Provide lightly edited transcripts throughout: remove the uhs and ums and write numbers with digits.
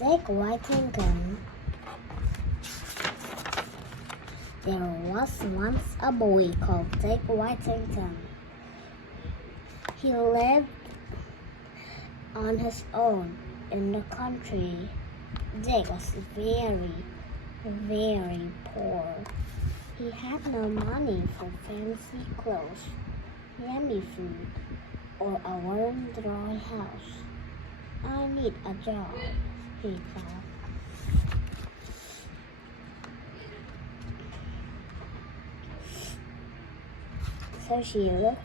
Dick Whittington. There was once a boy called Dick Whittington. He lived on his own in the country. Dick was very, very poor. He had no money for fancy clothes, yummy food, or a warm, dry house. I need a job, he thought. So she looked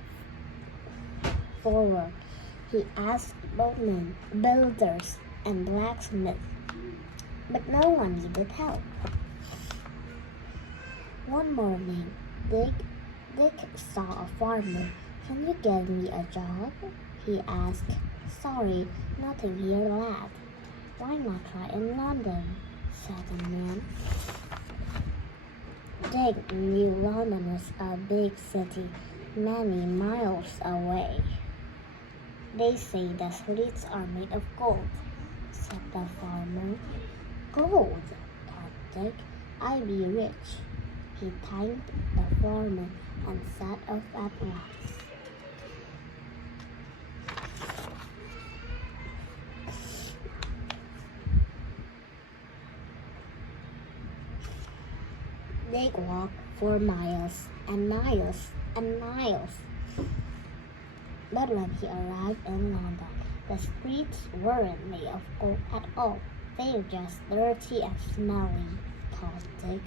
forward. He asked boatmen, builders, and blacksmiths, but no one needed help. One morning, Dick saw a farmer. Can you get me a job? He asked. Sorry, nothing here, lad. Why not try in London? Said the man. Dick knew London was a big city, many miles away. They say the streets are made of gold, said the farmer. Gold, thought Dick. I'd be rich. He thanked the farmer and set off at once. Dick walked for miles and miles and miles. But when he arrived in London, the streets weren't made of gold at all. They were just dirty and smelly, thought Dick.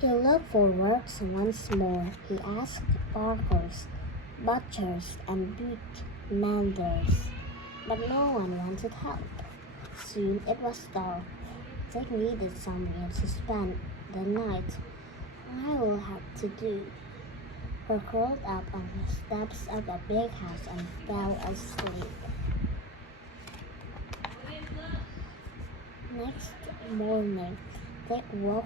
He looked for work once more. He asked barbers, butchers, and boot menders, but no one wanted help. Soon it was dark. Dick needed somewhere to spend the night. I will have to do. He curled up on the steps of a big house and fell asleep. Next morning, Dick woke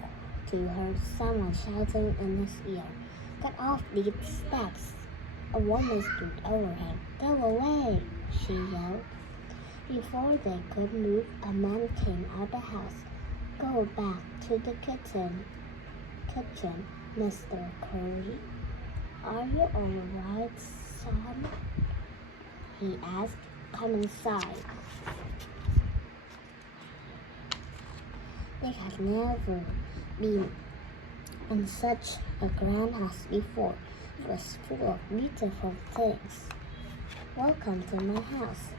to hear someone shouting in his ear. Get off these steps! A woman stood over him. Go away! She yelled. Before they could move, a man came out of the house. Go back to the kitchen, Mr. Curry. Are you all right, son? He asked. Come inside. They had never been in such a grand house before. It was full of beautiful things. Welcome to my house,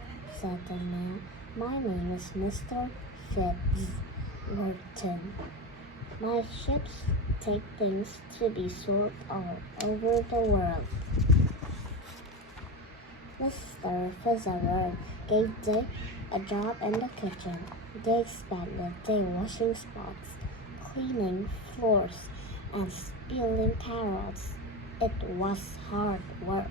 said the man. My name is Mr. Whittington. My ships take things to be sold all over the world. Mr. Fitzgerald gave Dick a job in the kitchen. Dick spent the day washing spots, cleaning floors, and peeling carrots. It was hard work.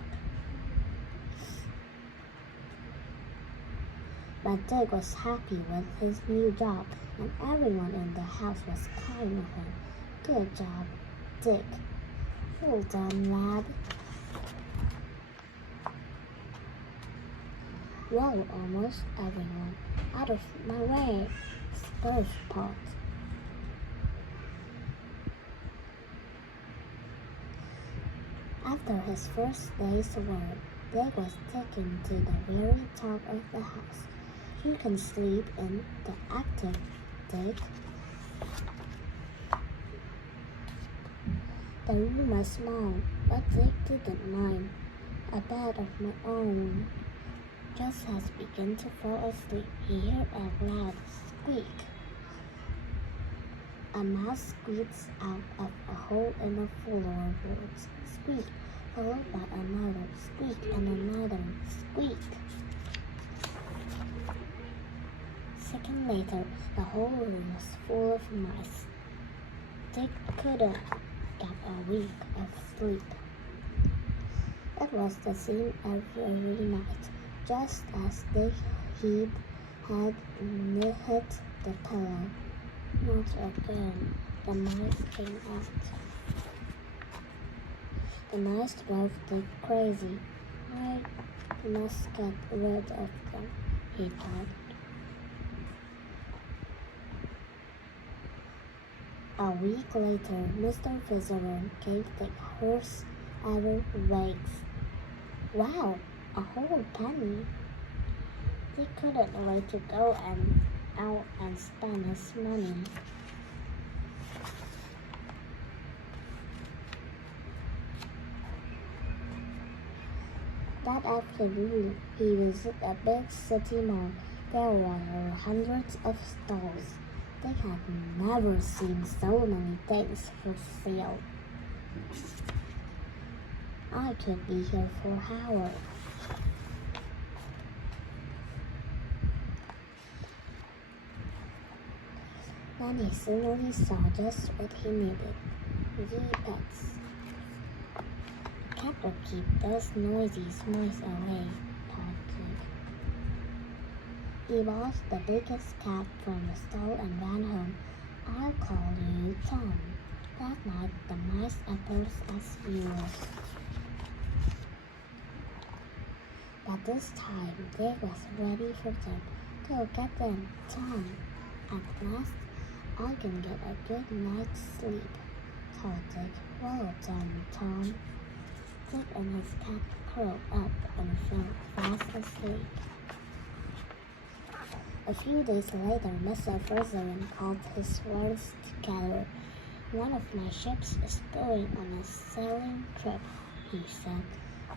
But Dick was happy with his new job, and everyone in the house was kind of him. Good job, Dick. Well done, lad. Well, almost everyone. Out of my way, spurred Pot. After his first day's work, Dick was taken to the very top of the house. You can sleep in the attic, Dick. The room was small, but Dick didn't mind. A bed of my own. Just as he began to fall asleep, he heard a loud squeak. A mouse squeaks out of a hole in the floorboards. Squeak, followed by another squeak and another squeak. Second later, the whole room was full of mice. Dick couldn't get a wink of sleep. It was the same every night. Just as Dick had hit the pillow. Not again. The mice came out. The mice drove Dick crazy. I must get rid of them, he thought. A week later, Mr. Visitor gave the horse added wakes. Wow, a whole penny! He couldn't wait to go out and spend his money. That afternoon, he visited a big city mall. There were hundreds of stalls. They had never seen so many things for sale. I could be here for hours. Then he suddenly saw just what he needed. Pets. A cat will keep those noisy mice away, thought Dick. He bought the biggest cat from the stall and ran home. I'll call you Tom. That night the mice appeared as usual. But this time Dick was ready for them. Go get them, Tom. At last I can get a good night's sleep, thought Dick. Well done, Tom. Dick and his cat curled up and fell fast asleep. A few days later, Mr. President called his friends together. One of my ships is going on a sailing trip, he said.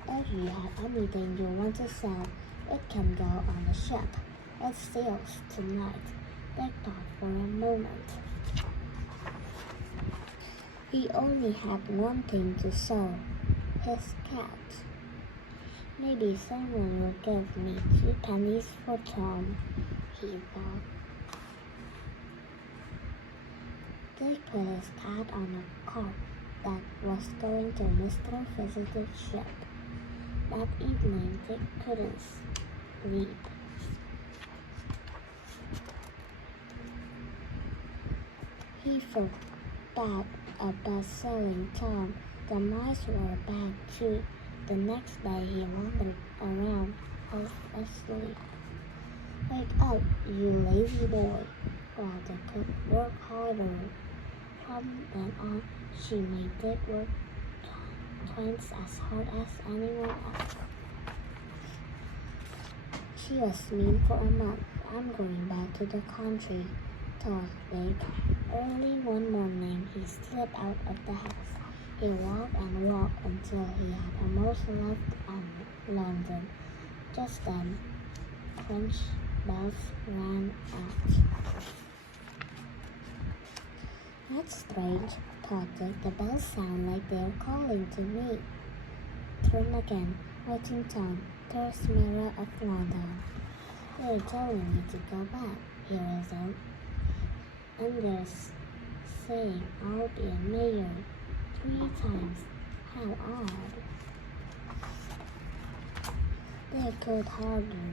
If you have anything you want to sell, it can go on the ship. It sails tonight. Dick thought for a moment. He only had one thing to sell, his cat. Maybe someone will give me 2 pennies for Tom, he thought. Dick put his cat on a cart that was going to Mr. Visitor's ship. That evening, Dick couldn't sleep. He forgot about selling Tom. The mice were back too. The next day he wandered around half asleep. Wake up, you lazy boy, growled the cook. Work harder. From then on, she made Dick work twice as hard as anyone else. She was mean for a month. I'm going back to the country, thought Dick. Early one morning, he slipped out of the house. He walked and walked until he had almost left London. Just then, French bells rang out. That's strange, thought Dick. The bells sound like they're calling to me. Turn again. Whittington, first mirror of London. They're telling me to go back, he reasoned. And they're saying I'll be a mayor 3 times. How odd. They could hardly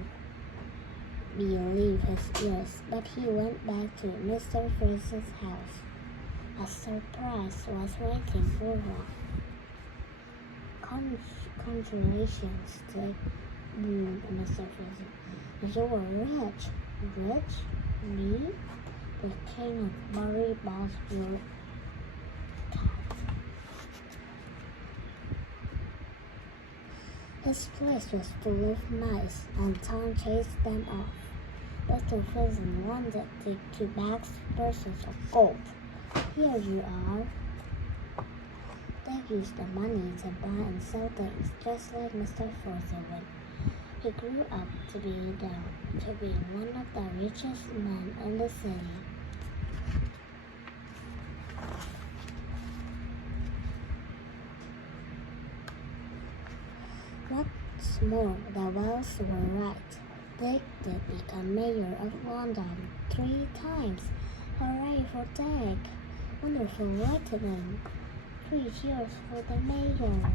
believe his ears, but he went back to Mr. Frizz's house. A surprise was waiting for him. Congratulations, Dick, boomed Mr. Frizz. You're rich. Rich? Me? The king of Bury bought your cat. His place was full of mice, and Tom chased them off. Mr. Frizz wanted Dick 2 bags purses of gold. Here you are. Dick used the money to buy and sell things, just like Mr. Forsyth. He grew up to be one of the richest men in the city. What's more, the Wells were right. Dick did become mayor of London 3 times. Hooray for Dick! Wonderful Whittington. 3 cheers for the mayor.